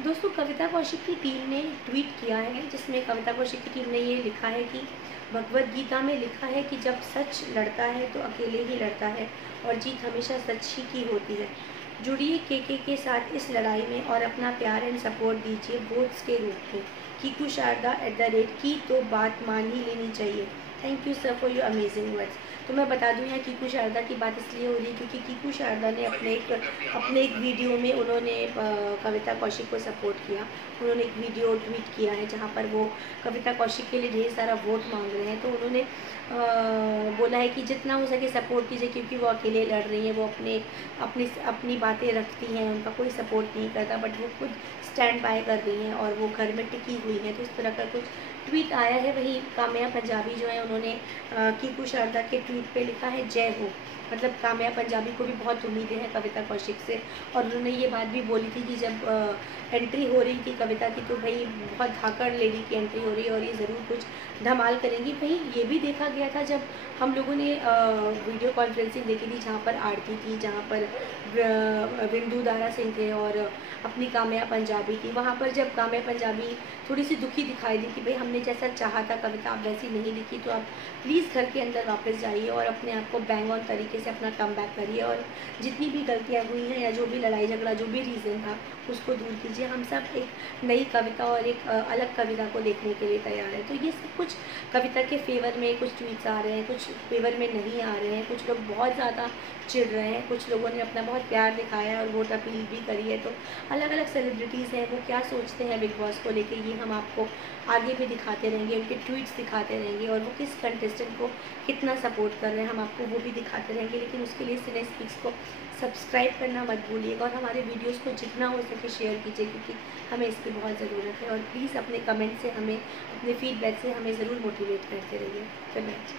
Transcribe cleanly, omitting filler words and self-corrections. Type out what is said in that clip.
दोस्तों, कविता कौशिक की टीम ने ट्वीट किया है जिसमें कविता कौशिक की टीम ने ये लिखा है कि भगवत गीता में लिखा है कि जब सच लड़ता है तो अकेले ही लड़ता है और जीत हमेशा सच ही की होती है। जुड़िए के साथ इस लड़ाई में और अपना प्यार एंड सपोर्ट दीजिए वोट्स के रूप में। कीकू शारदा की तो बात मान ही लेनी चाहिए। Thank you sir for your amazing words. तो मैं बता दूं यहाँ कीकू शारदा की बात इसलिए हो रही है क्योंकि कीकू शारदा ने अपने एक वीडियो में उन्होंने कविता कौशिक को सपोर्ट किया। उन्होंने एक वीडियो ट्वीट किया है जहाँ पर वो कविता कौशिक के लिए ढेर सारा वोट मांग रहे हैं। तो उन्होंने बोला है कि जितना हो सके सपोर्ट कीजिए क्योंकि वो अकेले लड़ रही हैं, वो अपनी बातें रखती हैं, उनका कोई सपोर्ट नहीं करता, बट वो खुद स्टैंड बाय कर रही हैं और वो घर में टिकी हुई हैं। तो इस तरह का कुछ ट्वीट आया है। वही काम्या पंजाबी जो है उन्होंने कीकू शारदा के ट्वीट पे लिखा है जय हो। मतलब काम्या पंजाबी को भी बहुत उम्मीदें हैं कविता कौशिक से, और उन्होंने ये बात भी बोली थी कि जब एंट्री हो रही थी कविता की तो भाई बहुत धाकड़ लेडी की एंट्री हो रही है और ये ज़रूर कुछ धमाल करेंगी। वहीं ये भी देखा गया था जब हम लोगों ने वीडियो कॉन्फ्रेंसिंग देखी थी जहाँ पर आरती थी, जहाँ पर बिंदु दारा सिंह थे और अपनी काम्या पंजाबी थी। वहाँ पर जब काम्या पंजाबी थोड़ी सी दुखी दिखाई दी कि भाई हमने जैसा चाहा था कविता आप वैसी नहीं लिखी, तो आप प्लीज़ घर के अंदर वापस जाइए और अपने आप को बैंग ऑन तरीके से अपना कम बैक करिए और जितनी भी गलतियाँ हुई हैं या जो भी लड़ाई झगड़ा जो भी रीज़न था उसको दूर कीजिए। हम सब एक नई कविता और एक अलग कविता को देखने के लिए तैयार है। तो ये सब कुछ कविता के फेवर में कुछ ट्वीट्स आ रहे हैं, कुछ फेवर में नहीं आ रहे हैं, कुछ लोग बहुत ज़्यादा चिढ़ रहे हैं, कुछ लोगों ने अपना बहुत प्यार दिखाया है और वोट अपील भी करी है। तो अलग अलग सेलिब्रिटीज़ हैं, वो क्या सोचते हैं बिग बॉस को लेके ये हम आपको आगे भी दिखाते रहेंगे, उनके ट्वीट्स दिखाते रहेंगे और वो किस कंटेस्टेंट को कितना सपोर्ट कर रहे हैं हम आपको वो भी दिखाते रहेंगे। लेकिन उसके लिए सिने स्पीक्स को सब्सक्राइब करना मत भूलिएगा और हमारे वीडियोस को जितना हो सके शेयर कीजिए क्योंकि हमें इसकी बहुत ज़रूरत है। और प्लीज़ अपने कमेंट से हमें, अपने फीडबैक से हमें ज़रूर मोटिवेट करते रहिए। Good night.